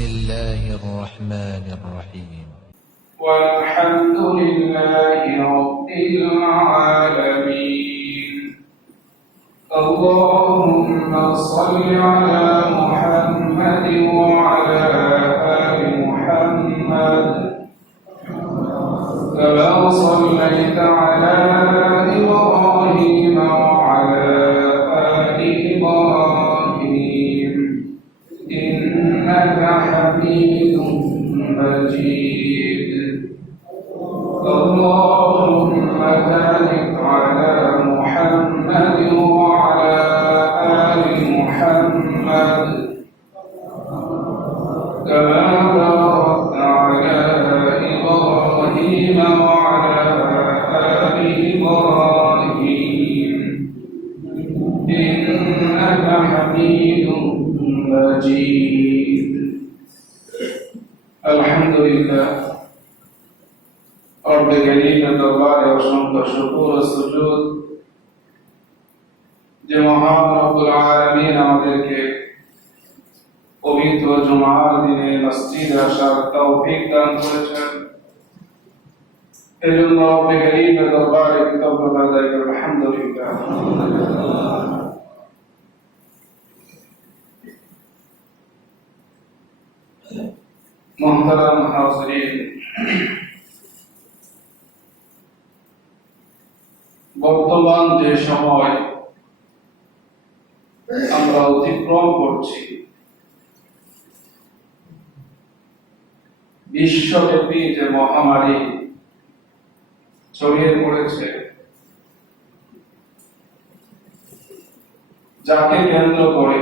الله الرحمن الرحيم والحمد لله رب العالمين. اللهم صل على محمد وعلى آل محمد كما صليت على إبراهيم وعلى آل إبراهيم إنك حميد مجيد. اللهم بارك على محمد وعلى آل محمد كما باركت على إبراهيم وعلى آل إبراهيم إنك حميد مجيد. الحمد لله और बेगनीब दरबार असंख्य शुक्र और सुजूद যে মহান রব্বুল আলামিন আমাদেরকে পবিত্র জুমার দিনে মসজিদে আসার তৌফিক দান করেছেন, এজন্য বেগনীব দরবারে কৃতজ্ঞতা আদায় করি। আলহামদুলিল্লাহ। মুহতারাম হাজিরিন, বর্তমান যে সময় আমরা অতিক্রম করছি, বিশ্বব্যাপী যে মহামারী ছড়িয়ে পড়েছে, যাকে কেন্দ্র করে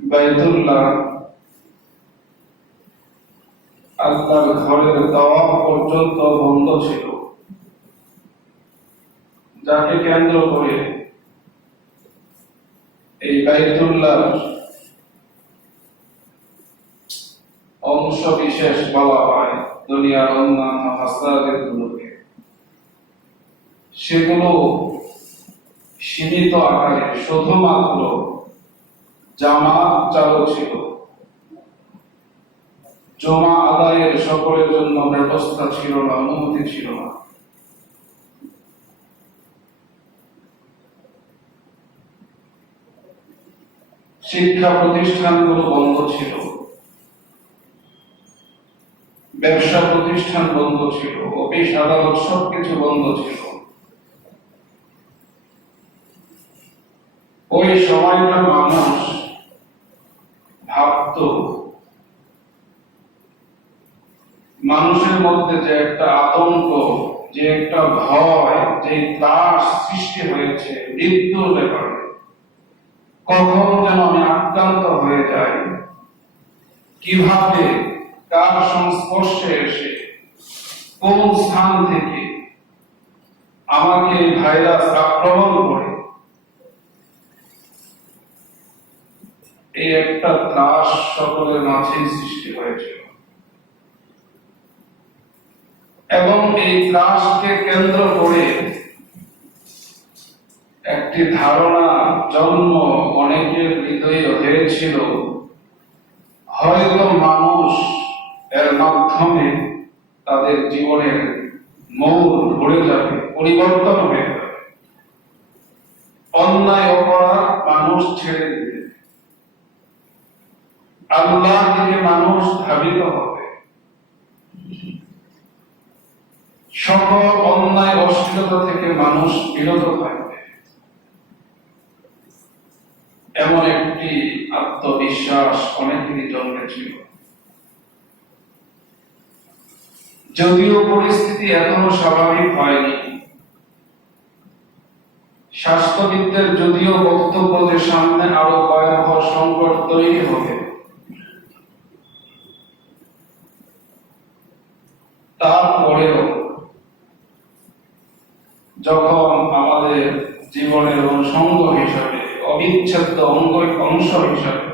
বাইতুল্লাহ আল্লাহর ঘরের তাওয়াফ পর্যন্ত বন্ধ ছিল, যাকে কেন্দ্র করে এই বাইতুল্লাহ অংশ বিশেষ বলা হয় দুনিয়ার অন্যান্য মাসজিদগুলোকে, সেগুলো সীমিত আকারে শুধুমাত্র জামাত চালু ছিল। জমা আদায়ের সকলের জন্য ব্যবস্থা ছিল না, অনুমতি ছিল না। শিক্ষা প্রতিষ্ঠানগুলো বন্ধ ছিল, ব্যবসা প্রতিষ্ঠান বন্ধ ছিল, অফিস আদালত সবকিছু বন্ধ ছিল। ওই সময়টা মানুষ ভাবত, মানুষের মধ্যে যে একটা আতঙ্ক, যে একটা ভয়, যে ত্রাস সৃষ্টি হয়েছে মৃত্যুর ব্যাপারে, কখন যেন আমি আক্রান্ত হয়ে যাই, কিভাবে কার সংস্পর্শে এসে কোন স্থান থেকে আমাকে ভাইরাস আক্রমণ করে, এই একটা ত্রাস সকলের মাঝেই সৃষ্টি হয়েছিল। এবং এই ত্রাসকে কেন্দ্র করে একটি ধারণা জন্ম অনেকের হৃদয়ে হয়েছিল, হয়তো মানুষ এর মাধ্যমে তাদের জীবনের মূল ঘুরে যাবে, পরিবর্তন হয়ে যাবে, অন্যায় অপরাধ মানুষ ছেড়ে দেবে, আল্লাহর দিকে মানুষ ধাবিত হবে, সকল অন্যায় অশ্লীলতা থেকে মানুষ বিরত থাকবে, এমন একটি আত্মবিশ্বাস অনেকেরই জন্মেছিল। যদিও পরিস্থিতি এখনো স্বাভাবিক হয়নি, স্বাস্থ্যবিদদের যদিও বক্তব্য যে সামনে আরো ভয়াবহ সংকট তৈরি হবে, তারপরেও যখন আমাদের জীবনের অনুষঙ্গ হিসাবে, অবিচ্ছেদ্য অংশ হিসাবে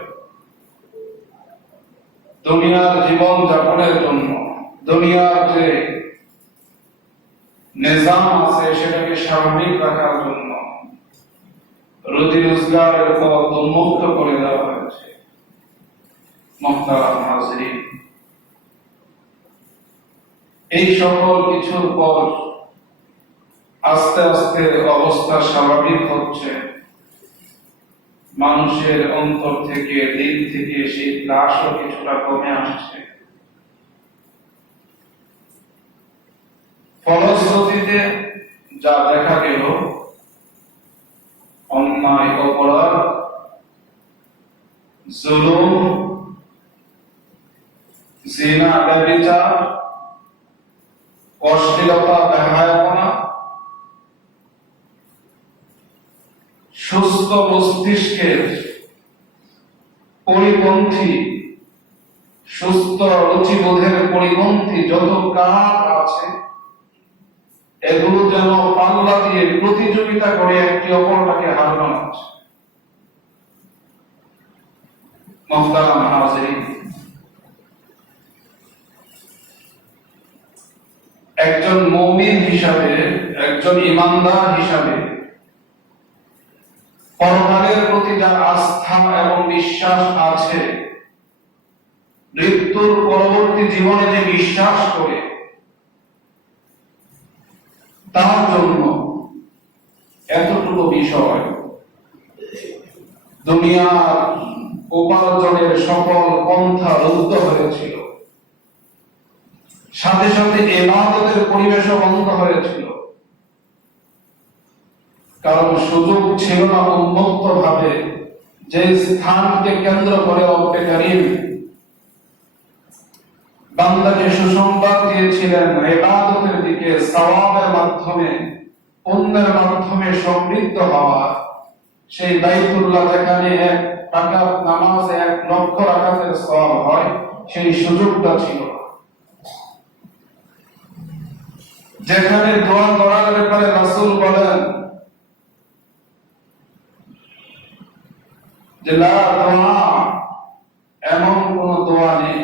দুনিয়ার জীবন যাপনের জন্য, দুনিয়ার যে নিজাম আছে সেটাকে স্বাভাবিক রাখার জন্য রুজি রোজগারের পথ উন্মুক্ত করে দেওয়া হয়েছে। মুহতারাম হাজিরিন, এই সকল কিছুর পর আস্তে আস্তে অবস্থা স্বাভাবিক হচ্ছে। মানুষের অন্তর থেকে, দিল থেকে সেই ক্লাসও কিছুটা কমে আসছে। ফলশ্রুতিতে যা দেখা গেল, অন্যায়, অপরাধ, জুলুম, জিনা, ব্যভিচার, অশ্লীলতা, বেহায়াপনা, সুস্থ মস্তিষ্কের পরিপন্থী, সুস্থ রুচিবোধের পরিপন্থী যত কাজ আছে, এগুলো যেন পাল্লা দিয়ে প্রতিযোগিতা করে একটি অপরটাকে হার মানাচ্ছে। মুহতারাম হাজিরিন, একজন মুমিন হিসাবে, একজন ঈমানদার হিসাবে পরকালের প্রতি যার আস্থা এবং বিশ্বাস আছে, মৃত্যুর পরবর্তী জীবনে যে বিশ্বাস করে, তার জন্য এতটুকু বিষয় দুনিয়ার উপার্জনের সকল পন্থা রুদ্ধ হয়েছিল, সাথে সাথে ইবাদতের পরিবেশও বন্ধ হয়েছিল। কারণ সুযোগ ছিল না উন্মুক্ত ভাবে যে স্থানকে কেন্দ্র করে রব্বে কারীম বান্দাকে সুসংবাদ দিয়েছিলেন ইবাদতের দিকে, সওয়াবের মাধ্যমে, পুণ্যের মাধ্যমে সমৃদ্ধ হওয়া। সেই বাইতুল্লাহ যেখানে 1 রাকাত নামাজে 1 লক্ষ রাকাতের সওয়াব হয়, সেই সুযোগটা ছিল না। যেখানে দোয়া করার ব্যাপারে রাসূল বলেন যে লা দোয়া, এমন কোন দোয়া নেই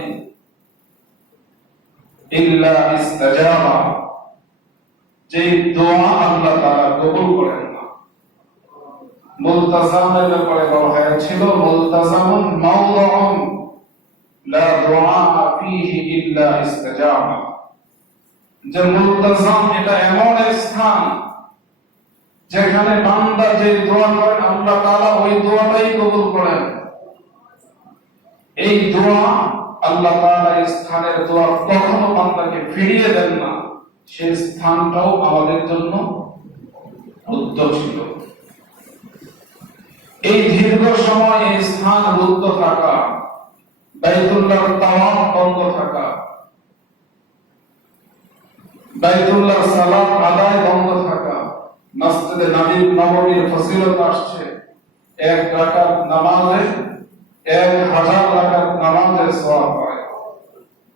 ইল্লা ইস্তাজাবা, যে দোয়া আল্লাহ তাআলা কবুল করেন না। মুলতাজামের ব্যাপারে বলা হয়েছিল মুলতাজামুন মাওদুউন লা দুআ ফীহি ইল্লা ইস্তাজাবা, যে মুলতাজাম এটা এমন এক স্থান যেখানে বান্দা যে দোয়া করেন আল্লাহ তাআলা ওই দোয়াটাই কবুল করেন। এই দোয়া আল্লাহ তাআলা এই স্থানের দোয়া কখনো বান্দাকে ফিরিয়ে দেন না। সেই স্থানটাও আমাদের জন্য রুদ্ধ ছিল। এই দীর্ঘ সময় এই স্থান রুদ্ধ থাকা, বাইতুল্লাহর তাওয়াফ বন্ধ থাকা, বাইতুল্লাহ সালাত আদায় বন্ধ থাকা, মসজিদে নববীর ফজিলত আসছে 1 রাকাত নামাজে 1000 রাকাত নামাজের সওয়াব হয়।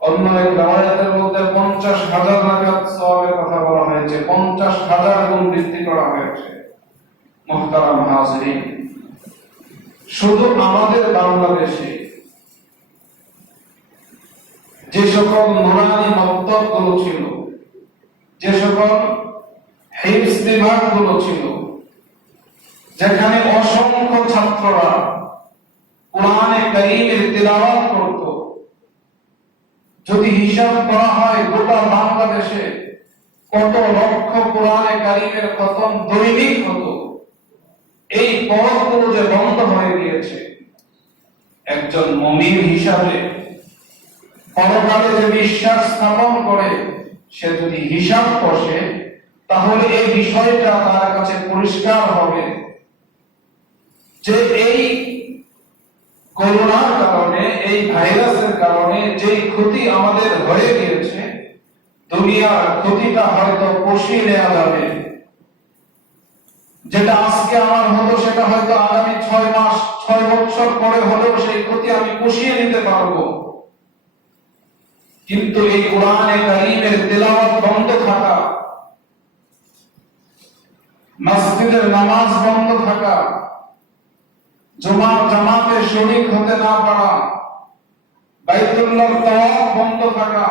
অন্য এক riwayতের মধ্যে 50,000 রাকাত সওয়াবের কথা বলা হয়েছে, 50,000 গুণ বৃদ্ধি করা হয়েছে। মুহতারাম হাজিরিন, শুধু আমাদের বাংলাদেশে যে সকল নুরানি মক্তবগুলো ছিল, যে সকল হিফজ বিভাগগুলো ছিল, যেখানে অসংখ্য ছাত্ররা কোরআনে কারীমের তিলাওয়াত করত, যদি হিসাব করা হয় গোটা বাংলাদেশে কত লক্ষ কোরআনে কারীমের খতম দৈনিক হতো। এই পথগুলো যে বন্ধ হয়ে গিয়েছে, একজন মুমিন হিসাবে পরকালে যে বিশ্বাস স্থাপন করে, সে যদি হিসাব কষে, তাহলে এই বিষয়টা তার কাছে পরিষ্কার হবে যে এই করোনার কারণে, এই ভাইরাসের কারণে যে ক্ষতি আমাদের হয়ে গিয়েছে, দুনিয়ার ক্ষতিটা হয়তো পুষিয়ে নেওয়া যাবে। যেটা আজকে আমার হলো, সেটা হয়তো আগামী 6 মাস 6 বছর পরে হলেও সেই ক্ষতি আমি পুষিয়ে নিতে পারবো। কিন্তু এই কোরআনে কারীমের তেলাওয়াত বন্ধ থাকা, মসজিদের নামাজ বন্ধ থাকা, জুমার জামাতে শরীক হতে না পারা, বাইতুল্লাহর তাওয়াফ বন্ধ থাকা,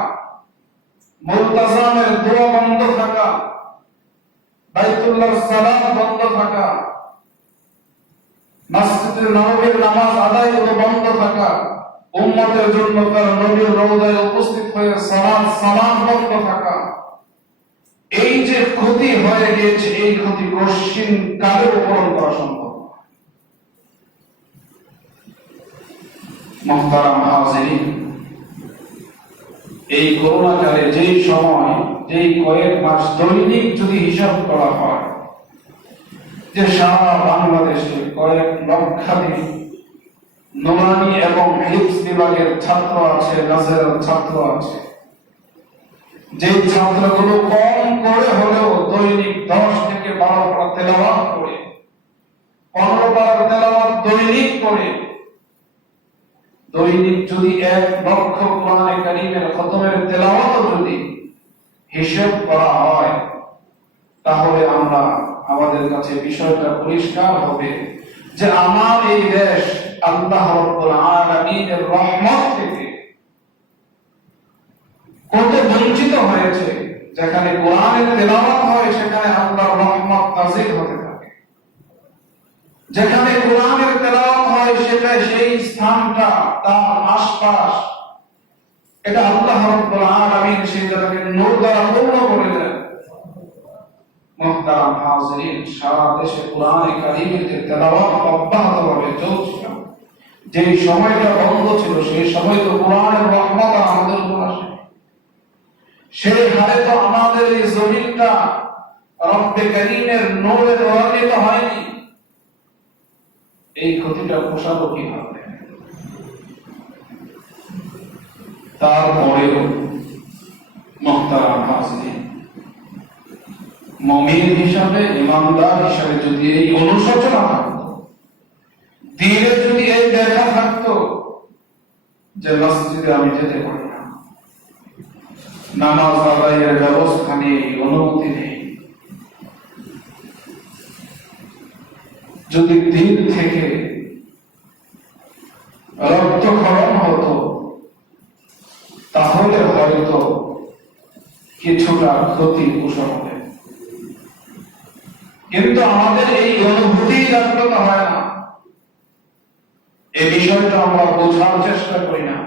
মুলতাজামের দোয়া বন্ধ থাকা, বাইতুল্লাহর সালাত বন্ধ থাকা, মসজিদে নববীর নামাজ আদায় করে বন্ধ থাকা, উম্মতের জন্য তার নবীর রওজায় উপস্থিত হয়ে সালাত বন্ধ থাকা, এই যে ক্ষতি হয়ে গিয়েছে, এই ক্ষতি কশিন কালেও পূরণ করা সম্ভব। মুহতারাম হাজিরিন, এই করোনা কালে যেই সময়, যেই কয়েক মাস দৈনিক যদি হিসাব করা হয় যে সারা বাংলাদেশে কয়েক লক্ষাধিক নুরানি এবং হিফজ বিভাগের ছাত্র আছে, নাজেরের ছাত্র আছে, যে ছাত্রগুলো কম করে হলেও দৈনিক 10 থেকে 12 পারা তেলাওয়াত করে, 15 পারা তেলাওয়াত দৈনিক করে, দৈনিক যদি 1 লক্ষ কোরআনে কারীমের খতমের তেলাওয়াত যদি হিসাব করা হয়, তাহলে আমাদের কাছে বিষয়টা পরিষ্কার হবে যে আমার এই দেশ আল্লাহ রাব্বুল আলামিনের রহমত থেকে কত বঞ্চিত হয়েছে। যেখানে কোরআনের তেলাওয়াত হয় সেখানে আল্লাহর রহমত নাযিল হতে থাকে, যেখানে কোরআনের তেলাওয়াত হয় সেটা সেই স্থানটা, তার আশপাশ, এটা আল্লাহ রাব্বুল আলামিন সেই জায়গাকে নূর দ্বারা পূর্ণ করে দেন। মুহতারাম হাজিরিন, সারা দেশে কোরআনে কারীমের যে তেলাওয়াত অব্যাহতভাবে চলছিল, যেই সময়টা বন্ধ ছিল সেই সময় তো কোরআনের রহমত আমাদের উপর আসে, সেই হারে তো আমাদের এই জমিনটা রব্বে কারীমের নূরে রঞ্জিত হয়নি। এই ক্ষতিটা পোষাবো কিভাবে? তারপরেও মুহতারাম হাজিরিন, মুমিন হিসাবে, ইমানদার হিসাবে যদি এই অনুশোচনা থাকতো, দিলে যদি এই দেখা থাকতো যে মসজিদে আমি যেতে পারি না, নামাজ আদায়ের ব্যবস্থা নেই, অনুমতি নেই, যদি দিল থেকে রক্তক্ষরণ হতো, তাহলে হয়তো কিছুটা ক্ষতি পোষণ হবে। কিন্তু আমাদের এই অনুভূতি জাগ্রত হয় না, এই বিষয়টা আমরা বোঝার চেষ্টা করি না।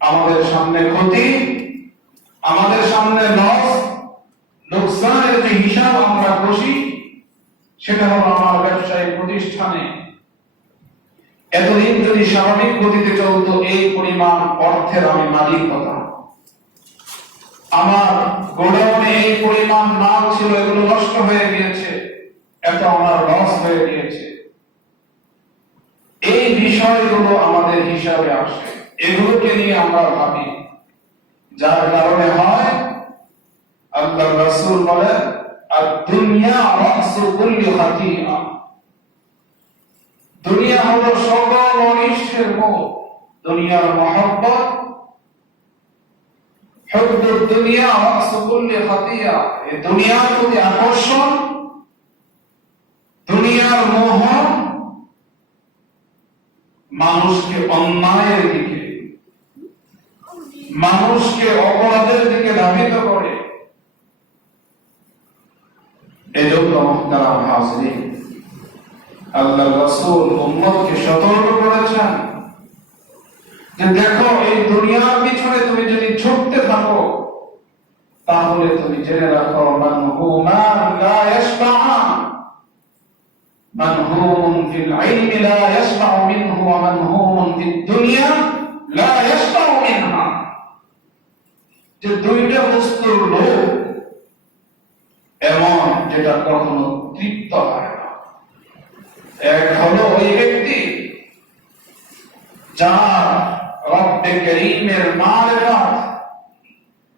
আমাদের সামনে ক্ষতি, আমাদের সামনে লস, লোকসানের যে হিসাব আমরা কষি, সেটা হলো আমার ব্যবসায়িক প্রতিষ্ঠানে এতদিন যদি স্বাভাবিক গতিতে চলতো, এই পরিমাণ অর্থের আমি মালিক হতাম, আমার গোডাউনে এই পরিমাণ মাল ছিল, এগুলো নষ্ট হয়ে গিয়েছে, এত আমার লস হয়ে গিয়েছে। এই বিষয়গুলো আমাদের হিসাবে আসে, এগুলোকে নিয়ে আমরা ভাবি, যার কারণে হয় আল্লাহর রাসূল বলেন আদ-দুনিয়া রাসু কুল্লি খাতিআ, দুনিয়া হলো সকল অনিষ্টের মূল। দুনিয়ার মহব্বত, হুব্বুদ দুনিয়া রাসু কুল্লি খাতিআ, এই দুনিয়ার প্রতি আকর্ষণ, দুনিয়ার মোহ মানুষকে অন্যায়ের দিকে, মানুষকে অপরাধের দিকে ধাবিত করে। এজন্য মুহতারাম হাজিরিন, আল্লাহর রাসূল উম্মতকে সতর্ক করেছেন যে দেখো, এই দুনিয়ার পিছনে তুমি যদি ছুটতে থাকো, তাহলে তুমি জেনে রাখো মানহুমান লা ইয়াশবা, মানহুম ফিল ইলমি লা ইয়াশবা মিনহু ওয়া মানহুম ফিদ দুনিয়া লা ইয়াশবা মিনহা, যে দুইটা বস্তুর লোভ এমন যেটা কখনো তৃপ্ত হয় না। এক হলো ওই ব্যক্তি যার রব্বে কারীমের মারিফাত,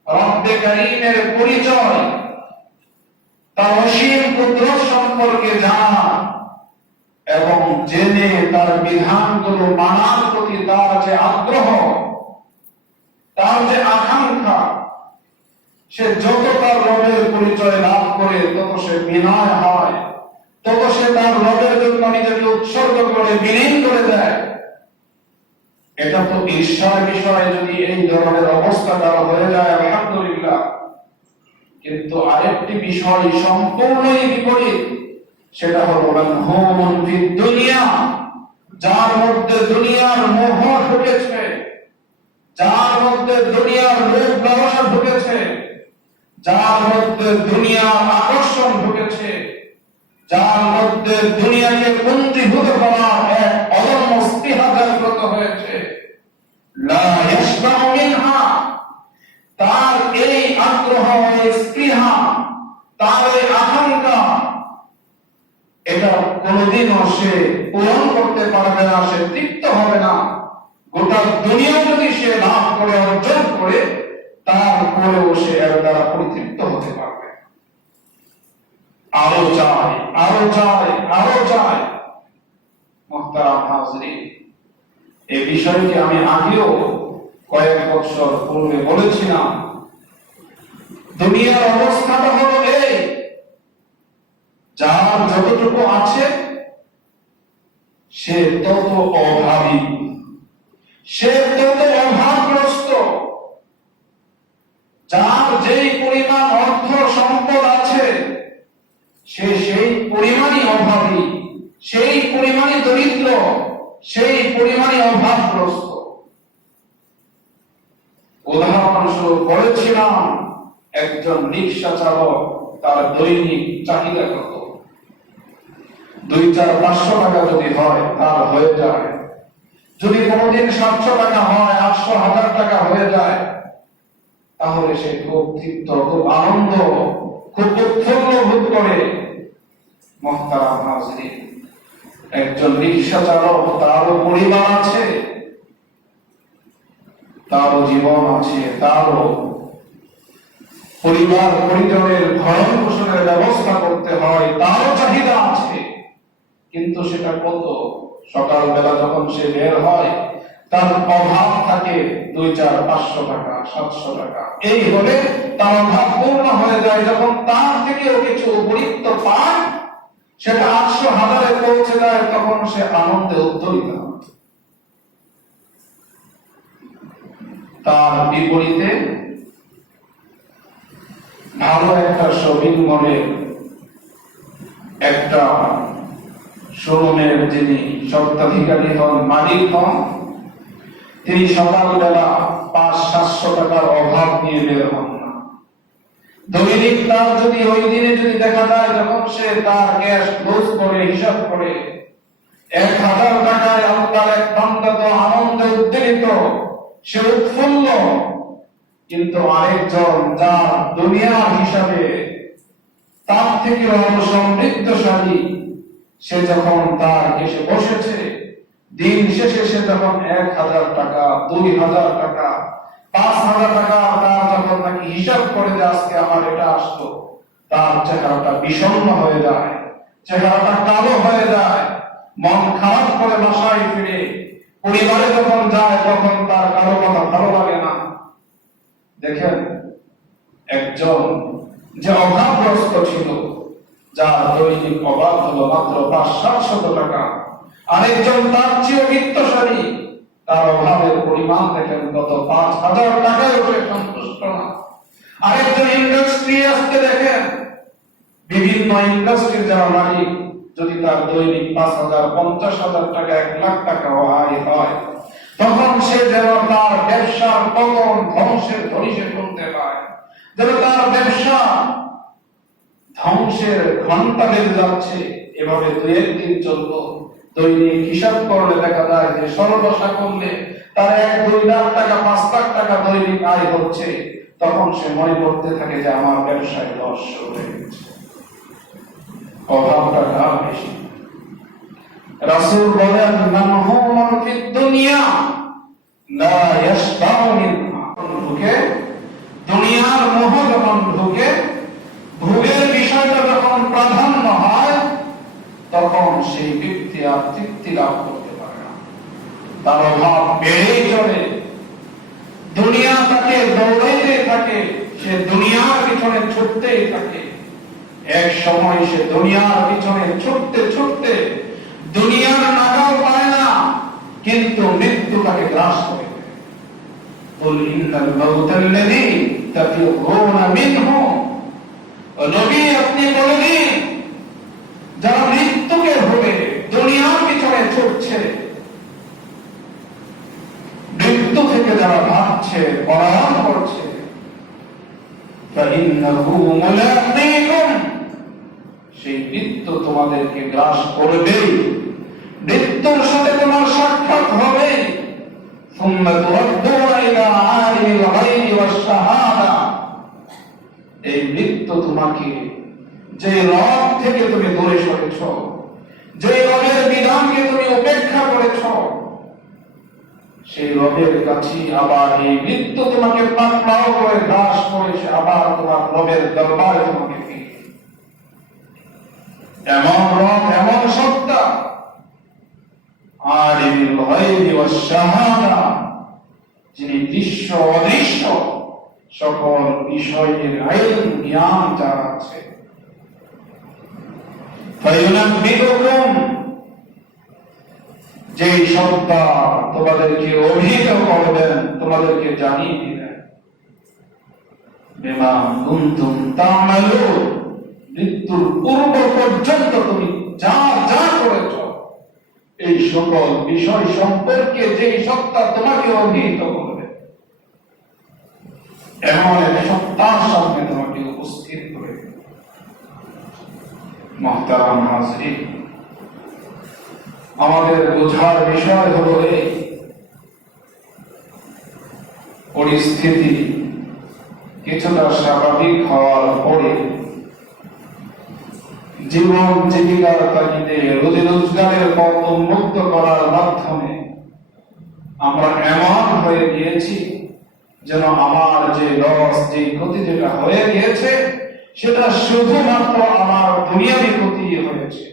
রব্বে কারীমের পরিচয়, তার অসীম কুদরত সম্পর্কে জানা এবং জেনে তার বিধানগুলো মানার প্রতি তার যে আগ্রহ, তার যে আকাঙ্ক্ষা, সে যত তার রবের পরিচয় লাভ করে তত সে বিনয় হয়, তত সে তার রবের জন্য নিজেকে উৎসর্গ করে, বিলীন করে দেয়। এটা তো ঈর্ষার বিষয় যদি এই ধরনের অবস্থা তার হয়ে যায়, আলহামদুলিল্লাহ। কিন্তু আরেকটি বিষয় সম্পূর্ণই বিপরীত, সেটা হলো মানহুমুন ফিদ দুনিয়া, যার মধ্যে দুনিয়ার মোহ ঢুকেছে, যার মধ্যে দুনিয়ার লোভ লালসা ঢুকেছে, যার মধ্যে দুনিয়ার আকর্ষণ ঢুকেছে, যার মধ্যে দুনিয়াকে বন্দীভূত করার এক অদম্য স্পৃহা জাগ্রত হয়েছে, লা ইয়াশবাউ মিনহা, তার এই আগ্রহ, এই স্পৃহা, তার এই আকাঙ্ক্ষা, এটা কোনোদিনও সে পূরণ করতে পারবে না, সে তৃপ্ত হবে না। গোটা দুনিয়া যদি সে লাভ করে, অর্জন করে, তারপরেও সে এর দ্বারা পরিতৃপ্ত হতে পারবে। আরো চাই, আরো চাই, আরো চাই। মুহতারাম হাজরিন, এই বিষয়টি আমি আগেও কয়েক বছর পূর্বে বলেছিলাম। দুনিয়ার অবস্থাটা হলো এই, যার যতটুকু আছে সে তত অভাবী, সে তত অভাবগ্রস্ত। যার যেই পরিমাণ অর্থ সম্পদ আছে সে সেই পরিমাণই অভাবী, সেই পরিমাণই দরিদ্র, সেই পরিমাণই অভাবগ্রস্ত। উদাহরণস্বরূপ বলেছিলাম, একজন রিক্সা চালক, তার দৈনিক চাহিদা কত? 2-4-500 টাকা যদি হয় তার হয়ে যায়। যদি কোনোদিন 700 টাকা হয়, 800-1000 টাকা হয়ে যায়, তাহলে সে খুব তৃপ্ত, খুব আনন্দ, খুব উৎফুল্ল বোধ করে। মুহতারাম হাজরিন, একজন রিক্সা চালক, তারও পরিবার আছে, তারও জীবন আছে, তারও পরিবার পরিজনের ভরণ পোষণের ব্যবস্থা করতে হয়, তারও চাহিদা আছে। কিন্তু সেটা কত? সকালবেলা যখন সে বের হয়, তার অভাব থাকে 2-4-500 টাকা, 700 টাকা। এই হলে তার অভাব পূর্ণ হয়ে যায়। যখন তার থেকেও কিছু উপরিক্ত পায়, সেটা 800-1000-এ পৌঁছে যায়, তখন সে আনন্দে উদ্দোলিত হয়। তার বিপরীতে ভালো একটা শপিং মলে একটা শোরুমের যিনি স্বত্বাধিকারী হন, মালিক হন, তিনি সকালবেলা 500-700 টাকার অভাব নিয়ে বের হন না। দৈনিক তার যদি ওই দিনে যদি দেখা যায়, যখন সে তার ক্যাশ ক্লোজ করে হিসাব করে 1000 টাকায় আল্লাহর এক বান্দা তো আনন্দে উদ্বেলিত, সে উৎফুল্ল। কিন্তু আরেকজন যার দুনিয়ার হিসাবে তার থেকে আরো সমৃদ্ধশালী, সে যখন তার কেসে বসেছে, দিন শেষে সে যখন 1000 টাকা, 2000 টাকা, 5000 টাকা তার যখন নাকি হিসাব করে যে আজকে আমার এটা আসলো, তার চেহারাটা বিষণ্ণ হয়ে যায়, চেহারাটা কালো হয়ে যায়, মন খারাপ করে বাসায় ফিরে পরিবারে যখন যায়, তখন তার কারো কথা ভালো লাগে না। দেখেন, একজন যে অভাবগ্রস্ত ছিল, যার দৈনিক অভাব হলো মাত্র 500-700 টাকা, আরেকজন তার চেয়ে বিত্তশালী, তার অভাবের পরিমাণ দেখেন কত, 5000 টাকায় সে সন্তুষ্ট না। আরেকজন ইন্ডাস্ট্রি আজকে দেখেন, বিভিন্ন ইন্ডাস্ট্রির যারা মালিক, যদি তার দৈনিক 5000-50,000 টাকা, 1 লাখ টাকা আয় হয়, তখন সে যেন তার ব্যবসার পতন, ধ্বংসের ধরিষে শুনতে পায়, যেন তার ব্যবসা ধ্বংসের ঘন্টা বেজে যাচ্ছে। এভাবে 2-1 দিন চললো। দৈনিক হিসাব করলে দেখা যায় যে সর্বদশা করলে তার 1-2 লাখ টাকা, 5 লাখ টাকা দৈনিক আয় হচ্ছে। তখন সে মনে করতে থাকে যে আমার ব্যবসায় লস হয়ে গেছে, অভাবটা কার বেশি। রাসূল বলেন, মানহুমুন ফিদ দুনিয়া লা ইয়াশবাউ মিনহা। ঢুকে দুনিয়ার মোহ যখন ঢুকে, ভোগের বিষয়টা যখন প্রাধান্য হয়, তখন সেই ব্যক্তি আর তৃপ্তি লাভ করতে পারে না, তার অভাব বেড়েই চলে। দুনিয়া তাকে দৌড়াইতে থাকে, সে দুনিয়ার পিছনে ছুটতেই থাকে। এক সময় সে দুনিয়ার পিছনে ছুটতে ছুটতে দুনিয়ার নাগাল পায় না, কিন্তু মৃত্যু তাকে গ্রাস করে। কুল ইন্নাল মাউতাল্লাযী তাফিরুনা মিনহু, নবী আপনি বলে দিন, যারা মুলাকিকুম, সেই মৃত্যু তোমাদেরকে গ্রাস করবে, মৃত্যুর সাথে তোমার সাক্ষাৎ হবে। সুম্মা তুরাদ্দুনা ইলা আলিমিল গায়বি ওয়াশ শাহাদা, এই মৃত্যু তোমাকে যে রব থেকে তুমি দূরে সরেছ, যে রবের বিধানকে তুমি উপেক্ষা করেছ, সেই রবের কাছে আবার এই মৃত্যু তোমাকে পাকড়াও করে গ্রাস করেছে, আবার তোমার রবের দরবারে তোমাকে ফিরে। এমন রব, এমন সত্তা, আলিমুল গায়বি ওয়াশ শাহাদা, যিনি দৃশ্য অদৃশ্য সকল বিষয়ের ইলম জ্ঞান যার আছে। ফায়ুনাব্বিউকুম, যে সত্তা তোমাদেরকে অভিহিত করবেন, তোমাদেরকে জানিয়ে দিবেন, বিমা কুনতুম তা'মালুন, মৃত্যুর পূর্ব পর্যন্ত তুমি যা যা করেছ এই সকল বিষয় সম্পর্কে যে সত্তা তোমাকে অভিহিত করবে, এমন এক সত্তার সামনে তোমাকে উপস্থিত করে। মুহতারাম হাজরিন, আমাদের বোঝার বিষয় হলো এই পরিস্থিতি কিছুটা স্বাভাবিক হওয়ার পরে জীবন জীবিকার তাগিদে রোজি রোজগারের পথ উন্মুক্ত করার মাধ্যমে আমরা এমন হয়ে গিয়েছি যেন আমার যে লস, যে ক্ষতি যেটা হয়ে গিয়েছে সেটা শুধুমাত্র আমার দুনিয়াবি ক্ষতি হয়েছে,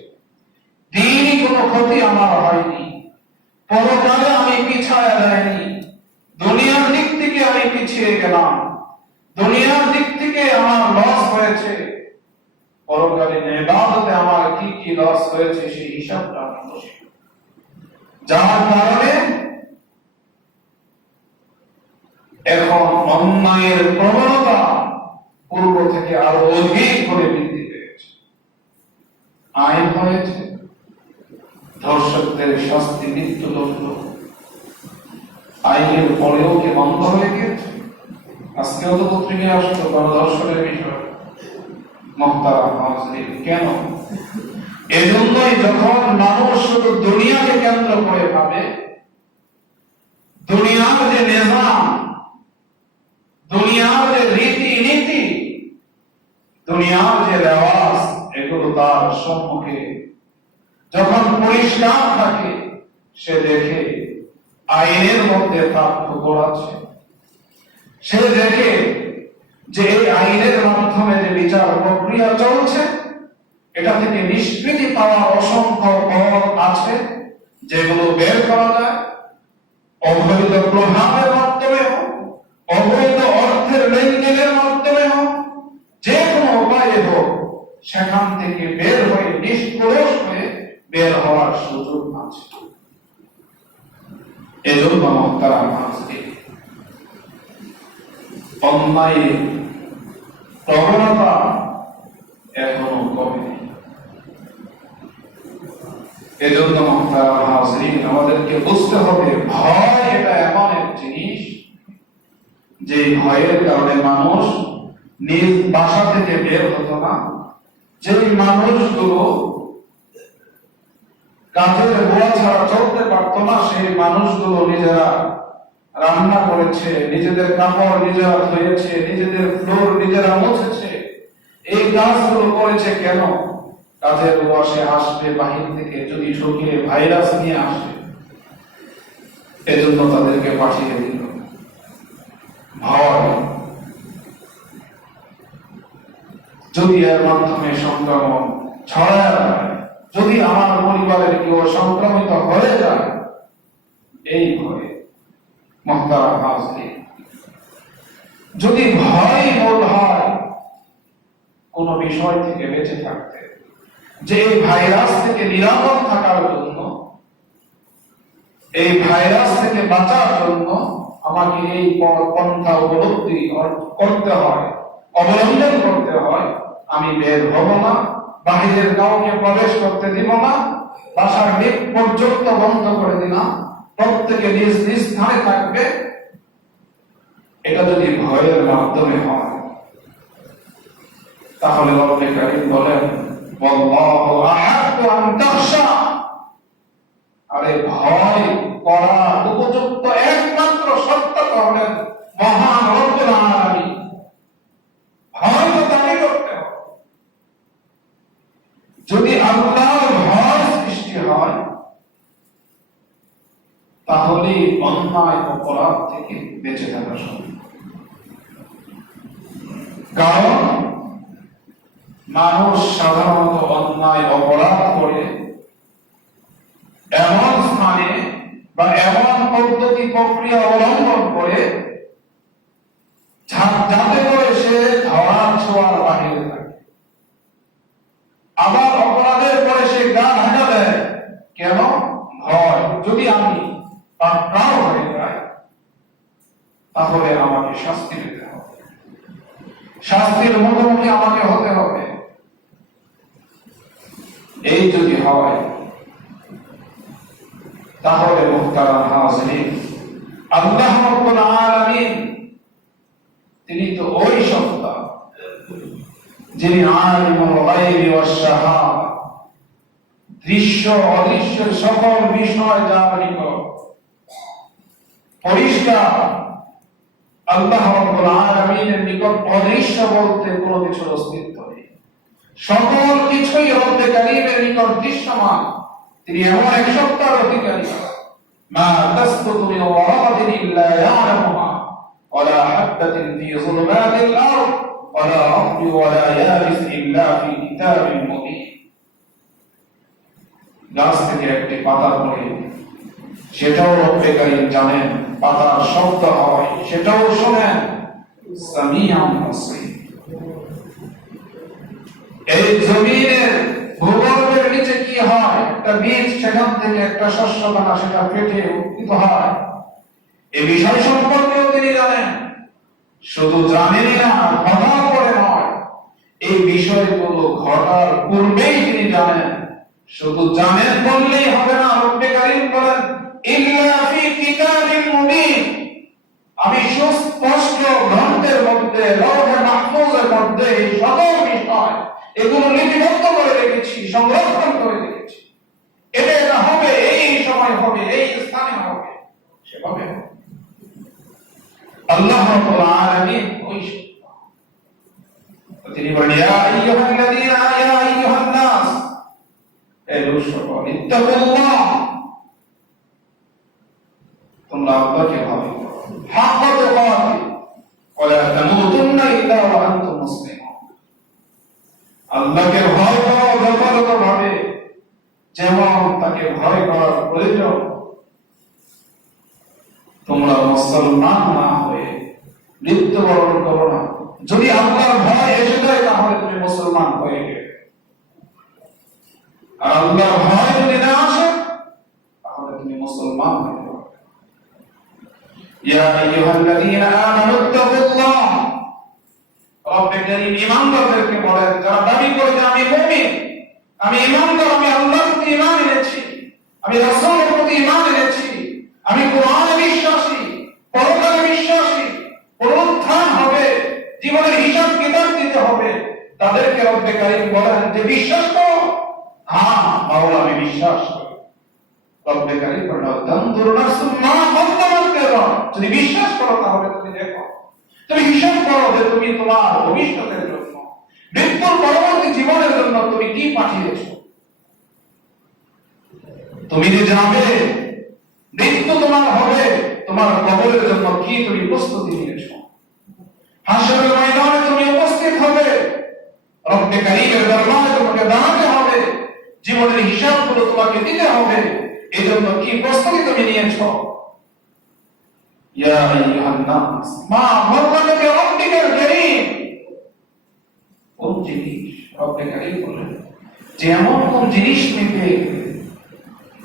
দিনই কোনো ক্ষতি আমার হয়নি, পরকালে আমি পিছায় যাইনি, দুনিয়ার দিক থেকে আমি পিছিয়ে গেলাম, দুনিয়ার দিক থেকে আমার লস হয়েছে, পরকালীন ইবাদতে আমার কি কি লস হয়েছে সেই হিসাবটা আমি বসি, যার কারণে এখন অন্যায়ের প্রবণতা পূর্ব থেকে আরো অধিক করে বৃদ্ধি পেয়েছে। আইন হয়েছে, ধর্ষকদের শাস্তি মৃত্যুদণ্ড, আইনের পরেও কি বন্ধ হয়ে গিয়েছে? আজকেও তো পত্রিকায় আসতো গণধর্ষণের বিষয়। মুহতারাম হাজরিন, কেন? এজন্যই যখন মানুষ শুধু দুনিয়াকে কেন্দ্র করে ভাবে, দুনিয়ার যে নিজাম, দুনিয়ার যে রীতি নীতি, দুনিয়ার যে রেওয়াজ, এগুলো তার সম্মুখে যখন পরিষ্কার থাকে, সে দেখে আইনের মধ্যে তার ঠোকর আছে, সে দেখে যে এই আইনের মাধ্যমে যে বিচার প্রক্রিয়া চলছে এটা থেকে নিষ্কৃতি পাওয়ার অসংখ্য পথ আছে, যেগুলো বের করা যায় অবৈধ প্রভাবের মাধ্যমে হোক, অবৈধ অর্থের লেনদেনের মাধ্যমে হোক, যে কোনো উপায়ে হোক, সেখান থেকে বের হয়ে নিষ্কলুষ হয়ে বের হওয়ার সুযোগ আছে। এজন্য মুহতারাম হাজরিন, অন্যায়ের প্রবণতা এখনো কমেনি। এজন্য মুহতারাম হাজরিন, আমাদেরকে বুঝতে হবে ভয় এটা এমন এক জিনিস যে ভয়ের কারণে মানুষ নিজ বাসা থেকে বের হতো না, যে মানুষগুলো কাজের বোয়া ছাড়া চলতে পারতো না, সেই মানুষগুলো নিজেরা রান্না করেছে, নিজেদের কাপড় নিজেরা ধুয়েছে, নিজেদের ফ্লোর নিজেরা মুছেছে। এই কাজগুলো করেছে কেন? কাজের বসে আসবে বাহির থেকে, যদি ঢুকিয়ে ভাইরাস নিয়ে আসে, এজন্য তাদেরকে পাঠিয়ে দিল। ভয়, যদি এর মাধ্যমে সংক্রমণ ছড়ায় যায়, যদি আমার পরিবারের কেউ সংক্রমিত হয়ে যায়, এই ভয়ে মুহতারাম হাজরিন, যদি ভয় বোধ হয় কোন বিষয় থেকে বেঁচে থাকতে, যে এই ভাইরাস থেকে নিরাপদ থাকার জন্য, এই ভাইরাস থেকে বাঁচার জন্য আমাকে এই পন্থা উপলব্ধি করতে হয়, অবলম্বন করতে হয়, আমি বের হব না, বাহিরের কাউকে প্রবেশ করতে দিব না, বাসার গেট পর্যন্ত বন্ধ করে দিলাম, প্রত্যেকে নিজ নিজ স্থানে থাকবে, এটা যদি ভয়ের মাধ্যমে হয়, তাহলে রব্বে কারীম বলেন ওয়াল্লাহু আহাক্কু আন তাখশা, আরে ভয় করা উপযুক্ত একমাত্র সত্তা হলেন মহান রব্বুল আলামিন। ভয় তো তাকে করতে হবে। যদি আল্লাহর ভয় সৃষ্টি হয় তাহলে অন্যায় অপরাধ থেকে বেঁচে থাকা সম্ভব। কারণ মানুষ সাধারণত অন্যায় অপরাধ করে এমন স্থানে বা এমন পদ্ধতি প্রক্রিয়া অবলম্বন করে যাতে করে সে ধরার ছোঁয়ার বাহিরে থাকে। আবার অপরাধের পরে সে গা ঢাকা দেয় কেন? ভয়, যদি আমি পাকড়াও হয়ে যাই তাহলে আমাকে শাস্তি দিতে হবে, শাস্তির মুখোমুখি আমাকে হতে হবে। এই যদি হয় তাহলে মুহতারাম হাজিরিন, আল্লাহ রাব্বুল আলামিন তিনি তো ওই সত্তা যিনি আলিমুল গায়বি ওয়াশ শাহাদা, দৃশ্য অদৃশ্যের সকল বিষয় যার নিকট পরিষ্কার। আল্লাহ রাব্বুল আলামিনের নিকট অদৃশ্য বলতে কোনো কিছুর অস্তিত্ব নেই, সকল কিছুই রব্বে কারীমের নিকট দৃশ্যমান। তিনি এমন এক সত্তার অধিকারী, মা তাসকুতু মিন ওয়ারাকাতিন ইল্লা ইয়ালামুহা ওয়ালা হাববাতিন ফি যুলুমাতিল আরদ ওয়ালা রাতবিন ওয়ালা ইয়াবিস ইল্লা ফি কিতাবিন মুবিন। গাছ থেকে একটি পাতা পড়ে সেটাও রব্বে কারীম জানেন, পাতার শব্দ হয় সেটাও শোনেন, সামিউন বাসীর। এই জমিনের ভূগর্ভের নিচে কি হয়, একটা বীজ, সেখান থেকে একটা শস্য দানা সেটা ফেটে উৎপন্ন হয়, এই বিষয় সম্পর্কেও তিনি জানেন। শুধু জানেনই না, ঘটার পরে নয়, এই বিষয়গুলো ঘটার পূর্বেই তিনি জানেন। শুধু জানেন বললেই হবে না, রব্বে কারীম বলেন ইল্লা ফি কিতাবিন মুবিন, আমি সুস্পষ্ট গ্রন্থের মধ্যে, লৌহে মাহফুজের মধ্যে এই সকল বিষয় এগুলো লিপিবদ্ধ করে রেখেছি, সংরক্ষণ করে রেখেছি। এটা হবে, এই সময় হবে, এই স্থানে হবে, সেভাবে হবে। আল্লাহ রাব্বুল আলামিন ওই তিনি বলেন ইয়া আইয়ুহাল্লাযীনা ইয়া আইয়ুহান নাস, হে লোক সকল, ইত্তাকুল্লাহ, তোমরা আল্লাহকে ভয় করো, হাক্কা তুকাতিহি ওয়া লা তামুতুন্না ইল্লা ওয়া আনতুম মুসলিমুন। আল্লাহকে ভয় করো যথাযথভাবে, যেমন তাকে ভয় করার প্রয়োজন। তোমরা মুসলমান না হয়ে মৃত্যুবরণ করো না। যদি আল্লাহর ভয় এসে যায় তাহলে তুমি মুসলমান হয়ে গেলে, আর আল্লাহর ভয় যদি না আসে তাহলে তুমি মুসলমান হয়ে যাবে। ইয়া আইয়ুহাল্লাযীনা আমানু ইত্তাকুল্লাহ, রব্বে কারীম ঈমানদারদেরকে বলেন যারা দাবি করে যে আমি মুমিন, আমি ঈমানদার, আমি আল্লাহর প্রতি ঈমান এনেছি, আমি রাসূলের প্রতি ঈমান এনেছি, আমি কোরআনে বিশ্বাসী, পরকালে বিশ্বাসী, পুনরুত্থান হবে, জীবনের হিসাব কিতাব দিতে হবে, তাদেরকে রব্বে কারীম বলেন যে বিশ্বাস করো। হ্যাঁ মাওলা, আমি বিশ্বাস করি। রব্বে কারীম বলেন তানজুরু নাফসুম মা কদ্দামাত লিগাদ, যদি বিশ্বাস করো তাহলে তুমি দেখো, তুমি হিসাব করো যে তুমি তোমার ভবিষ্যতের জন্য, মৃত্যুর পরবর্তী জীবনের জন্য তুমি কি পাঠিয়েছো। তুমি যে জানবে মৃত্যু তোমার হবে, তোমার কবরের জন্য কি তুমি প্রস্তুতি নিয়েছো। হাসরের ময়দানে তুমি উপস্থিত হবে, রব্বে কারীমের দরবারে তোমাকে দাঁড়াতে হবে, জীবনের হিসাবগুলো তোমাকে দিতে হবে, এই জন্য কি প্রস্তুতি তুমি নিয়েছো। ইয়া আইয়ুহান নাস মা গাররাকা বিরাব্বিকাল কারীম, কোন জিনিস, রব্বে কারীম বলেন যে এমন কোন জিনিস নিতে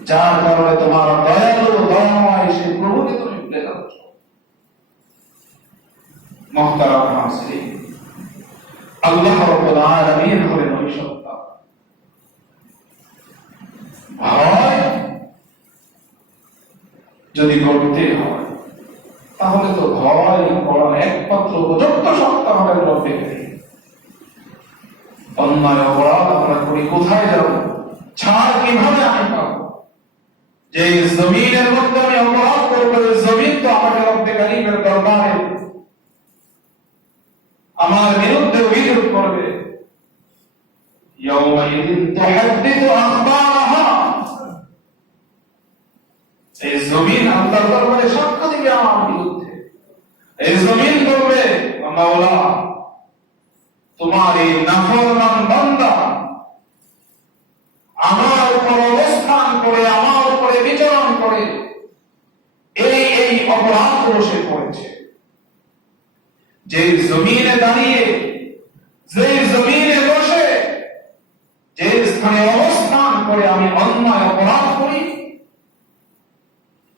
যার কারণে তোমার দয়ালু দয়াময় সেই প্রভুকে তুমি ভুলে যাচ্ছ। মুহতারাম হাজিরিন, আল্লাহ রাব্বুল আলামিন হলেন ওই সত্তা। ভয় যদি করতে হয় তাহলে তো ভয় করার একমাত্র উপযুক্ত সত্তা হলেন রব্বে কারীম। অন্যায় অপরাধ আমরা করি, কোথায় যাব? ছাড় কিভাবে আমি পাবো? যে জমিনের মধ্যে আমি অপরাধ করবো, জমিন তো আমাকে রব্বে কারীমের দরবারে আমার বিরুদ্ধে অভিযোগ করবে। ইয়াউমাইযিন তুহাদ্দিসু আখবারাহা, এই জমিন আল্লাহর দরবারে সাক্ষ্য দিবে আমার বিরুদ্ধে। এই জমিন বলবে, মাওলা তোমার এই নাফরমান বান্দা আমার উপর অবস্থান করে, আমার উপরে বিচরণ করে এই অপরাধগুলো সে করেছে। যে জমিনে দাঁড়িয়ে, যে জমিনে বসে, যে স্থানে অবস্থান করে আমি অন্যায় অপরাধ করি,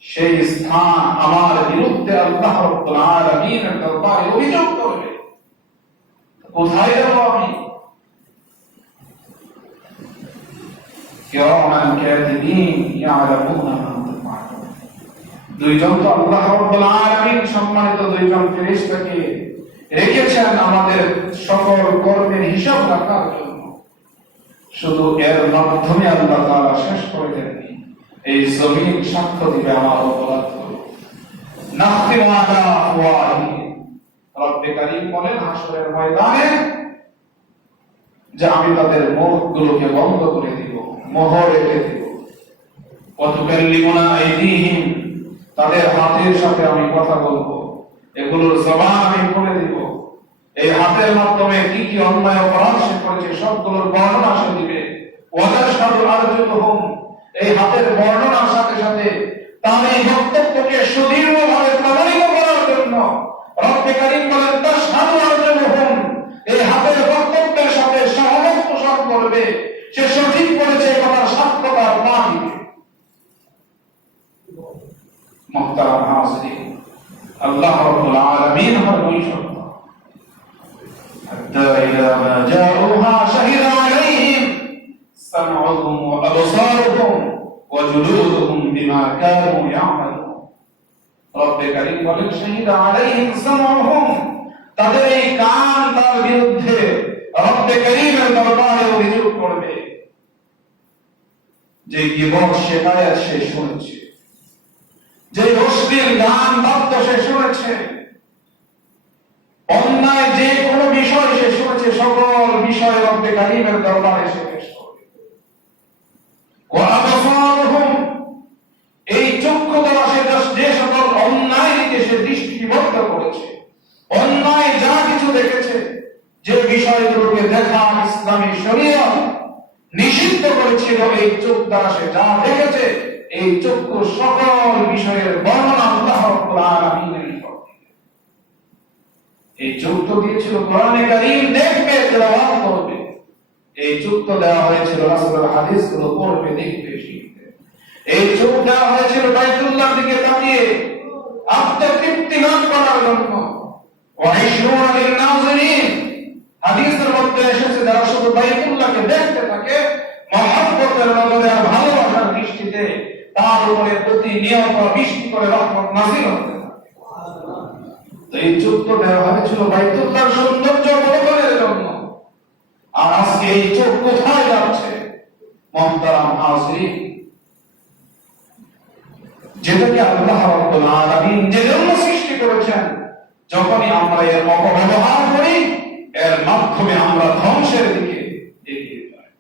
সেই স্থান আমার বিরুদ্ধে আল্লাহ রাব্বুল আলামিনের দরবারে অভিযোগ করবে। কোথায় যাব আমি? কিরামান কাতিবিন ইয়ালামুনা মা তাফআলুন। দুইজন তো আল্লাহ রাব্বুল আলামিন সম্মানিত দুইজন ফেরেশতাকে রেখেছেন আমাদের সকল কর্মের হিসাব রাখার জন্য। শুধু এর মাধ্যমে আল্লাহ তাআলা শেষ করে দেননি, এই জমিন সাক্ষ্য দিবে আমার অপরাধগুলো। নাখতিমু আলা আফওয়াহিহিম, রব্বে কারীম বলেন হাসরের ময়দানে যে আমি তাদের মুখগুলোকে বন্ধ করে দিব, মোহর রেখে দিব। ওয়া তুকাল্লিমুনা আইদিহিম, তাদের হাতের সাথে আমি কথা বলবো, এগুলোর জবান আমি খুলে দিব। এই হাতের মাধ্যমে কি কি অন্যায় অপরাধ সে করেছে সবগুলোর বর্ণনা সে দিবে। ওয়া তাশহাদু আরজুলুহুম, এই হাতের বর্ণনার সাথে সাথে তার এই বক্তব্যকে সুদীর্ঘভাবে প্রমাণিত করার জন্য রব্বে কারীম বলেন তাশহাদু আরজুলুহুম, এই হাতের বক্তব্যের সাথে সহমত পোষণ করবে, সে সঠিক বলেছে এই কথার সাক্ষ্যতা না দিবে। মুহতারাম হাজিরিন, আল্লাহ রাব্বুল আলামিন হর ওই শব্দ হাত্তা ইযা মা জাউহা শাহিদা আলাইহিম সামউহুম ওয়া আবসারুহুম ওয়া জুলুদুহুম বিমা কানু ইয়ামালুন। রব্বে কারীম বলেন শাহিদা আলাইহিম সামউহুম, তাদের এই কান তার বিরুদ্ধে রব্বে কারীমের দরবারে অভিযোগ করবে যে গীবত শিকায়াত সে শুনেছে, যে অশ্লীল গান বাদ্য সে শুনেছে, অন্যায় যে কোনো বিষয় সে শুনেছে, সকল বিষয় রব্বে কারীমের দরবারে সে পেশ করবে। ওয়া আবসারুহুম, এই চক্ষু দ্বারা সে যে সকল অন্যায় দিকে সে দৃষ্টি নিবদ্ধ করেছে, অন্যায় যা কিছু দেখেছে, যে বিষয়গুলোকে দেখা ইসলামী শরীয়ত নিষিদ্ধ করেছিল, এই চোখ দ্বারা সে যা দেখেছে, এই চক্ষু সকল বিষয়ের বর্ণনা আল্লাহ রাব্বুল আলামিনের নিকট থেকে। এই চোখ তো দিয়েছিল কোরআনে কারীম দেখবে, তেলাওয়াত করবে। এই চোখ তো দেওয়া হয়েছিল রাসূলের হাদিসগুলো পড়বে, দেখবে, শিখবে। এই চোখ দেওয়া হয়েছিল বাইতুল্লাহর দিকে তাকিয়ে আত্মতৃপ্তি লাভ করার জন্য। ওয়া ইশরুনা লিন নাযিরিন, হাদিসের মধ্যে এসেছে যারা শুধু বাইতুল্লাহকে দেখতে থাকে মহব্বতের নজরে আর ভালোবাসার দৃষ্টিতে, তার উপরে প্রতিনিয়ত বৃষ্টি করে রহমত নাযিল হতে থাকে। তো এই চোখ তো দেওয়া হয়েছিল বাইতুল্লাহর সৌন্দর্য অবলোকনের জন্য। আর আজকে এই চোখ কোথায় যাচ্ছে? মুহতারাম হাজিরিন, যেটাকে আল্লাহ রাব্বুল আলামিন যে জন্য সৃষ্টি করেছেন, যখনই আমরা এর অপব্যবহার করি, এর মাধ্যমে আমরা ধ্বংসের দিকে এগিয়ে যাই।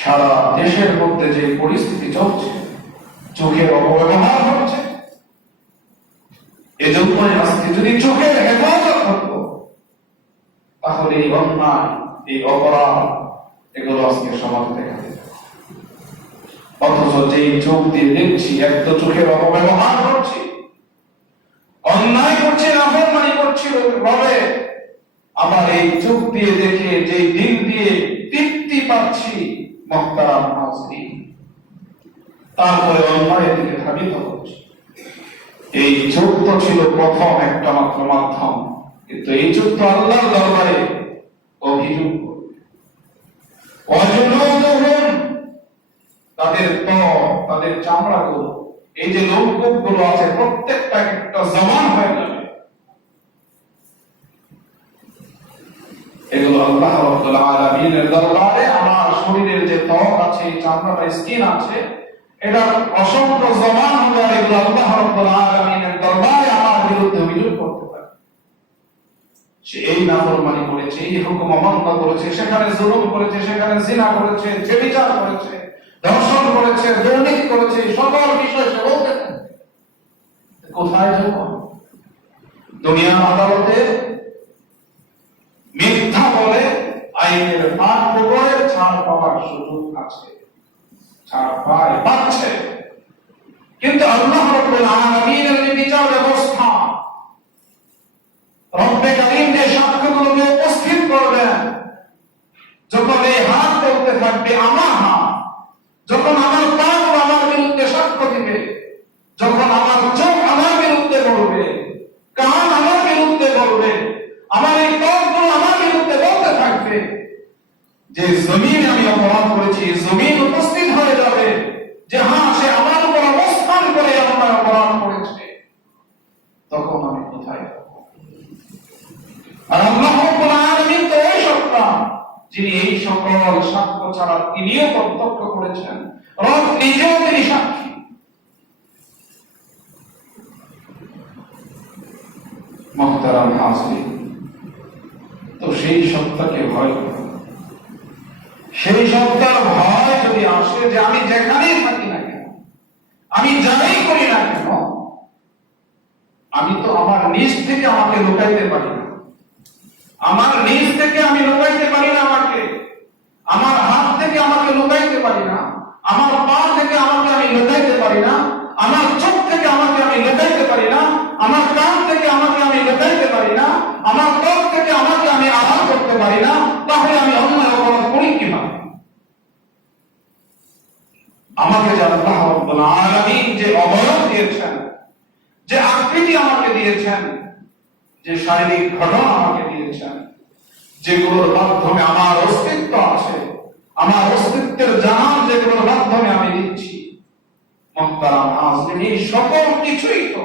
সারা দেশের মধ্যে যে পরিস্থিতি চলছে, চোখের অপব্যবহার হচ্ছে, এজন্যই আজকে যদি চোখের হেফাজত হতো, তাহলে এই অন্যায়, এই অপরাধ, এগুলো আজকে সমাজ দেখা যেত। অথচ যেই চোখ দিয়ে দেখছি, এক তো চোখের অপব্যবহার করছি, অন্যায় করছি, নাফরমানি করছি ভাবে, আবার এই চোখ দিয়ে দেখে যে দিল দিয়ে তৃপ্তি পাচ্ছি, মুহতারাম হাজিরিন, তারপরে অন্যায়ের দিকে ধাবিত হচ্ছে। এই চোখ তো ছিল প্রথম একটা মাত্র মাধ্যম, কিন্তু এই চোখ তো আল্লাহর দরবারে অভিযোগ করবে। অজুলুদুহুম, তাদের ত্বক, তাদের চামড়াগুলো, এই যে লোমকূপ গুলো আছে, প্রত্যেকটা একটা জবান হয়ে যাবে। এগুলো আল্লাহ রাব্বুল আলামিনের দরবারে আমার শরীরের যে ত্বক আছে, চামড়া স্কিন আছে, এটা অসংখ্য জমান হবে, আর এগুলো আল্লাহ রাব্বুল আলামিনের দরবারে আমার বিরুদ্ধে অভিযোগ করতে পারে। সে এই নাফরমানি করেছে, এই হুকুম অমান্য করেছে, সেখানে জুলুম করেছে, সেখানে জিনা করেছে, ব্যভিচার করেছে, ধর্ষণ করেছে, দুর্নীতি করেছে, সকল বিষয় সে বলতে থাকে। কোথায় যাব? দুনিয়ার আদালতে মিথ্যা বলে আইনের ফাঁক করে ছাড় পাওয়ার সুযোগ আছে, ছাড় পাচ্ছে। কিন্তু আল্লাহ রাব্বুল আলামিনের যে বিচার ব্যবস্থা, রব্বে কারীম যে সাক্ষ্যগুলোকে উপস্থিত করবেন, যখন এই হাত বলতে থাকবে আমার হাত, যখন আমার পা আমার বিরুদ্ধে সাক্ষ্য দিবে, যখন আমার চোখ আমার বিরুদ্ধে বলবে, কান আমার বিরুদ্ধে বলবে, আমার এই ত্বকগুলো আমার বিরুদ্ধে বলতে থাকবে যে জমিন আমি অপরাধ করেছি, জমিন উপস্থিত হয়ে যাবে যে হ্যাঁ সে আমার উপর অবস্থান করে আমার অপরাধ করেছে, তখন আমি কোথায় যাব? আর আল্লাহ রাব্বুল আলামিন তো ওই সত্তা যিনি এই সকল সাক্ষ্য ছাড়া তিনিও প্রত্যক্ষ করেছেন, রব নিজেও তিনি সাক্ষী। মুহতারাম হাজিরিন, তো সেই সত্তাকে ভয় করুন। সেই সত্তার ভয় যদি আসে যে আমি যেখানেই থাকি না কেন, আমি যাই করি না কেন, আমি তো আমার নিজ থেকে আমাকে লুকাইতে পারি না, আমার নিজ থেকে আমি লুকাইতে পারি না, আমাকে আমার হাত থেকে আমাকে লুকাইতে পারি না, আমার পা থেকে আমাকে আমি লুকাইতে পারি না, আমার চোখ থেকে আমাকে আমি লুকাইতে পারি না, আমার কান থেকে আমাকে আমি লুকাইতে পারি না, আমার ত্বক থেকে আমাকে আমি আড়াল করতে পারি না, তাহলে আমি অন্যায় অপরাধ করি কিভাবে? আমাকে যে আল্লাহ রাব্বুল আলামিন যে অবয়ব দিয়েছেন, যে আকৃতি আমাকে দিয়েছেন, যে শারীরিক গঠন আমাকে দিয়েছেন, যেগুলোর মাধ্যমে আমার অস্তিত্ব আছে, আমার অস্তিত্বের জানান যেগুলোর মাধ্যমে আমি দিচ্ছি, মুহতারাম হাজিরিন, এই সকল কিছুই তো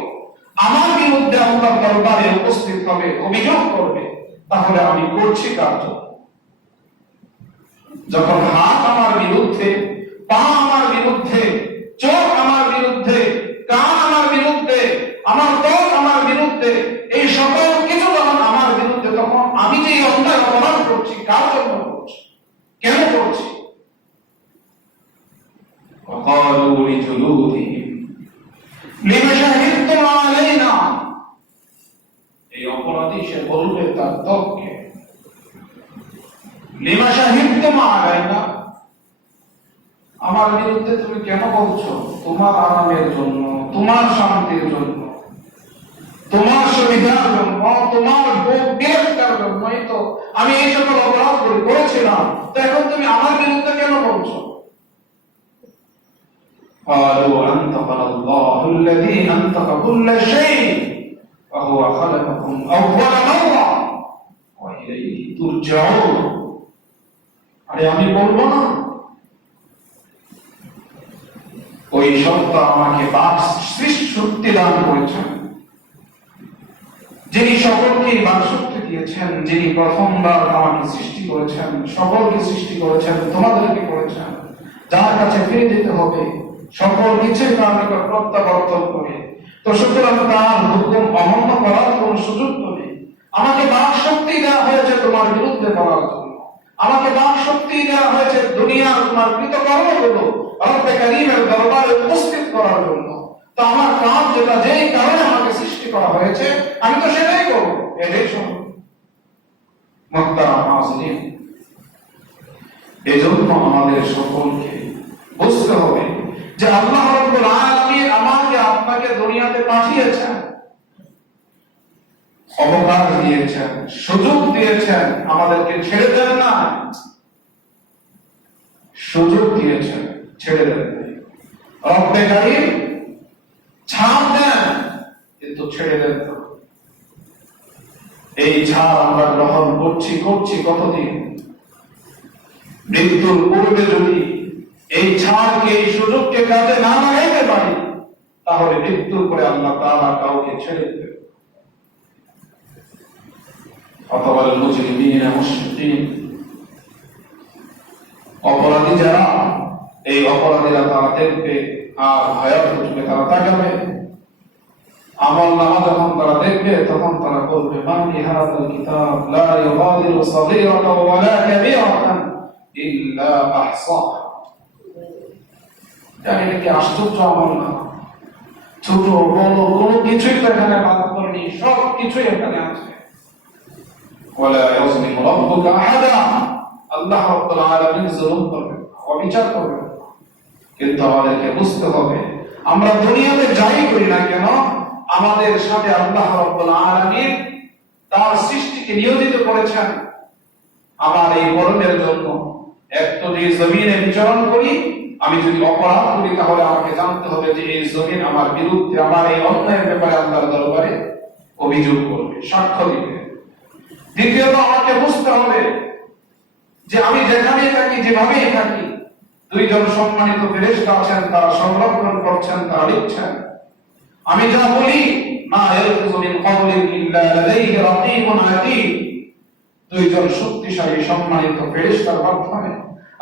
আমার বিরুদ্ধে আল্লাহর দরবারে উপস্থিত হবে, অভিযোগ করবে। তাহলে আমি করছি কার জন্য? যখন হাত আমার বিরুদ্ধে, পা আমার বিরুদ্ধে, চোখ আমার বিরুদ্ধে, কান আমার বিরুদ্ধে, আমার ত্বক আমার বিরুদ্ধে, এই সকল কিছু যখন আমার বিরুদ্ধে, তখন আমি যে অন্যায় অপরাধ করছি কার জন্য করছি, কেন করছি? وقالوا لجلودهم لم شهدتم علينا, এই অপরাধী সে বলবে তার ত্বককে, লিমা শাহিদতুম আলাইনা, আমার বিরুদ্ধে তুমি কেন বলছো? তোমার আরামের জন্য, তোমার শান্তির জন্য, তোমার সুবিধার জন্য, তোমার বিরক্তার জন্যই তো আমি এই সকল অপরাধ করেছিলাম, তো এখন তুমি আমার বিরুদ্ধে কেন বলছো? قالوا أنطقنا الله الذي أنطق كل شيء وهو خلقكم أول مرة وإليه ترجعون। আরে আমি বলবো না, ওই সত্তা আমাকে বাক শক্তি দান করেছেন, যিনি সকলকে বাক শক্তি দিয়েছেন, যিনি প্রথমবার আমাকে সৃষ্টি করেছেন, সকলকে সৃষ্টি করেছেন, তোমাদেরকে করেছেন, যার কাছে ফিরে যেতে হবে সকল কিছুর কারণে প্রত্যাবর্তন করে। তো সুতরাং তার হুকুম অমান্য করার কোন সুযোগ নেই। আমাকে বাক শক্তি দেওয়া হয়েছে তোমার বিরুদ্ধে বলার জন্য, আমাকে বাক শক্তি দেওয়া হয়েছে দুনিয়ার তোমার কৃতকর্মগুলো রব্বে কারীমের দরবারে উপস্থিত করার জন্য। তো আমার কাজ যেটা, যেই কারণে আমাকে সৃষ্টি করা হয়েছে, আমি তো সেটাই করবো, এটাই সম্ভব। মুহতারাম হাজিরিন, এজন্য আমাদের সকলকে বুঝতে হবে যে আল্লাহ রাব্বুল আলামিন আমাকে আপনাকে দুনিয়াতে পাঠিয়েছেন, অবকাশ দিয়েছেন, সুযোগ দিয়েছেন, আমাদেরকে ছেড়ে দেন না, সুযোগ দিয়েছেন, ছেড়ে দেন না। রব্বে কারীম ছাড় দেন, কিন্তু ছেড়ে দেন না। এই ছাড় আমরা গ্রহণ করছি কতদিন? মৃত্যুর পূর্বে যদি এই ছাড়কে, এই সুযোগকে কাজে না লাগাইতে পারি, তাহলে মৃত্যুর পরে আল্লাহ তাআলা কাউকে ছেড়ে দেবেন। অথবা মুজরিমিন মুশরিকিন, অপরাধী যারা, এই অপরাধীরা তারা দেখবে আর ভয়াবহ চোখে তারা তাকাবে। আমল নামা যখন তারা দেখবে তখন তারা বলবে মান লিহাযাল কিতাব লা ইউগাদিরু সাগীরাতান ওয়ালা কাবীরাতান ইল্লা আহসাহা। জানি নাকি আশ্চর্য আমল না, ছোট বড় কোনো কিছুই তো এখানে বাদ করেনি, সব কিছুই এখানে আছে। ওয়ালা ইয়াজলিমু রাব্বুকা আহাদা, আল্লাহ রাব্বুল আলামিন জুলুম করবেন, অবিচার করবেন। কিন্তু আমাদেরকে বুঝতে হবে আমরা দুনিয়াতে যাই করি না কেন আমাদের সাথে আল্লাহ রাব্বুল আলামিন তার সৃষ্টিকে নিয়োজিত করেছেন আমার এই কর্মের জন্য। এক তো যে জমিনে বিচরণ করি, আমি যদি অপরাধ করি তাহলে আমাকে জানতে হবে যে এই জমিন আমার বিরুদ্ধে, আমার এই অন্যায়ের ব্যাপারে আল্লাহর দরবারে অভিযোগ করবে, সাক্ষ্য দিবে। দ্বিতীয়ত আমাকে বুঝতে হবে যে আমি যেখানেই থাকি, যেভাবেই থাকি, দুইজন সম্মানিত ফেরেশতা আছেন, তারা সংরক্ষণ করছেন, তারা লিখছেন। আমি যা বলি মা ইয়ালফিযু মিন কওলিন ইল্লা লাদাইহি রাকীবুন আতীদ, দুইজন শক্তিশালী সম্মানিত ফেরেশতার মাধ্যমে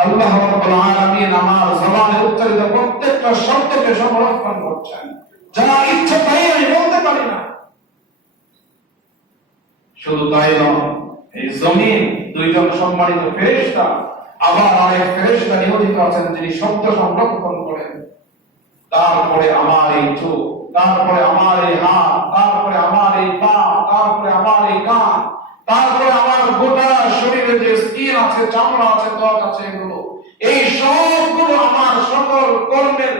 আল্লাহ রাব্বুল আলামিন আমার জবানে উচ্চারিত প্রত্যেকটা শব্দকে সংরক্ষণ করছেন। যা ইচ্ছা তাই আমি বলতে পারি না। শুধু তাই নয়, এই জমিন দুইজন সম্মানিত ফেরেশতা, আবার আরেক ফেরেশতা নিয়োজিত আছেন যিনি শব্দ সংরক্ষণ করেন। তারপরে আমার এই চোখ, তারপরে আমার এই হাত, তারপরে আমার এই পা, তারপরে আমার এই কান, তারপরে আমার গোটা শরীরে যে স্কিন আছে, চামড়া আছে, ত্বক আছে, এগুলো, এই সবগুলো আমার সকল কর্মের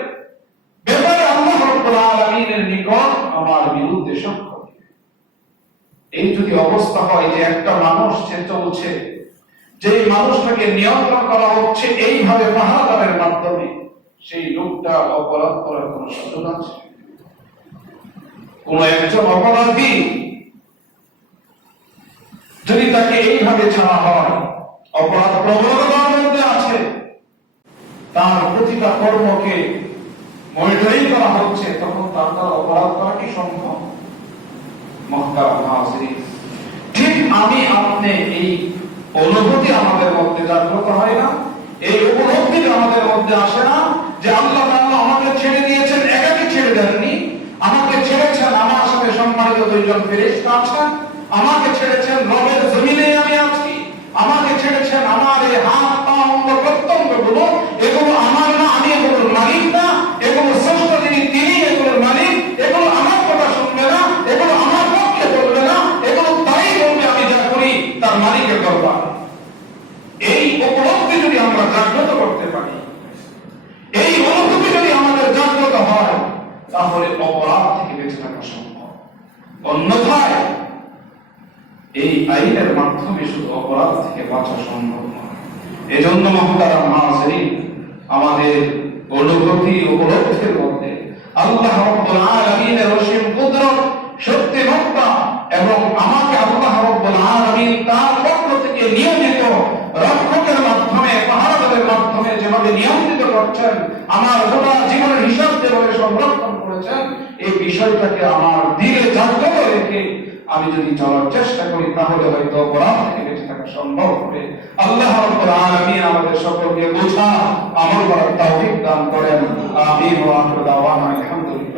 ব্যাপারে আল্লাহ রাব্বুল আলামিনের নিকট আমার বিরুদ্ধে সাক্ষ্য দিবে। এই যদি অবস্থা হয় যে একটা মানুষ যে চলছে, যে মানুষটাকে নিয়ন্ত্রণ করা হচ্ছে এইভাবে পাহাড়ের মাধ্যমে, সেই লোকটা অপরাধ করার কোন সুযোগ আছে? কোন একজন অপরাধী যদি তাকে এইভাবে ছাড়া হয়, অপরাধ প্রবণতার মধ্যে আছে, তার প্রতিটা কর্মকে মনিটরিং করা হচ্ছে, তখন তার দ্বারা অপরাধ করা কি সম্ভব? মুহতারাম হাজিরিন, ঠিক আমি আপনি এই অনুভূতি আমাদের মধ্যে জাগ্রত হয় না, এই উপলব্ধি আমাদের মধ্যে আসে না যে আল্লাহ তাআলা আমাকে ছেড়ে দিয়েছেন, একাকী ছেড়ে দেননি, আমাকে ছেড়েছেন, আমার সাথে সম্মানিত দুইজন ফেরেশতা আছেন, আমাকে ছেড়েছেন, রবের জমিনে আমি আছি, আমাকে ছেড়েছেন, আমার এই হাত পা অঙ্গ প্রত্যঙ্গগুলো, এগুলো আমার না, আমি এগুলোর মালিক না, এগুলো স্রষ্টা যিনি তিনি এগুলোর মালিক, এগুলো আমার কথা শুনবে না, এগুলো আমার পক্ষে বলবে না, এগুলো তাই বলবে আমি যা করি তার মালিকের দরবার। এই উপলব্ধি যদি আমরা জাগ্রত করতে পারি, এই অনুভূতি যদি আমাদের জাগ্রত হয়, তাহলে অপরাধ থেকে বেঁচে থাকা সম্ভব। অন্যথায় এই আইনের মাধ্যমে শুধু অপরাধ থেকে বাঁচা সম্ভব নয়। এজন্য মুহতারাম হাজিরিন, আমাদের অনুভূতি উপলব্ধির মধ্যে আল্লাহ রাব্বুল আলামিনের অসীম কুদরত, শক্তিমত্তা এবং আমাকে আল্লাহ রাব্বুল আলামিন তার পক্ষ থেকে নিয়োজিত রক্ষকের মাধ্যমে, পাহারাদারের মাধ্যমে যেভাবে নিয়ন্ত্রিত করছেন, আমার গোটা জীবনের হিসাব যেভাবে সংরক্ষণ করেছেন, এই বিষয়টাকে আমার দিলে জাগ্রত রেখে আমি যদি চলার চেষ্টা করি, তাহলে হয়তো অপরাধ থেকে বেঁচে থাকা সম্ভব হবে। আল্লাহ রাব্বুল আলামিন আমাদের সকলকে বোঝা আমল করার তৌফিক দান করেন। আমিন ওয়া আখিরু দাওয়ানা আলহামদুলিল্লাহ।